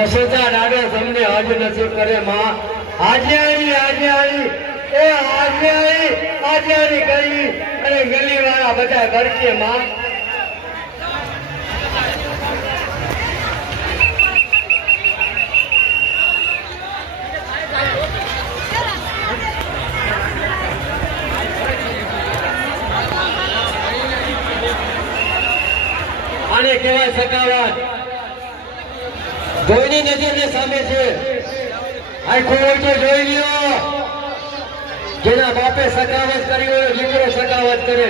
વસતા દાડો તમને હજ નસીબ કરે માં આજે આવી કરી અને ગલી વાળા બધા કરશે માં આને કહેવાય સકાવત જોઈની નજરની સામે છે આખો હોય તો જોઈ લ્યો જેના બાપે સકાવત કરી હોય દીકરો સકાવત કરે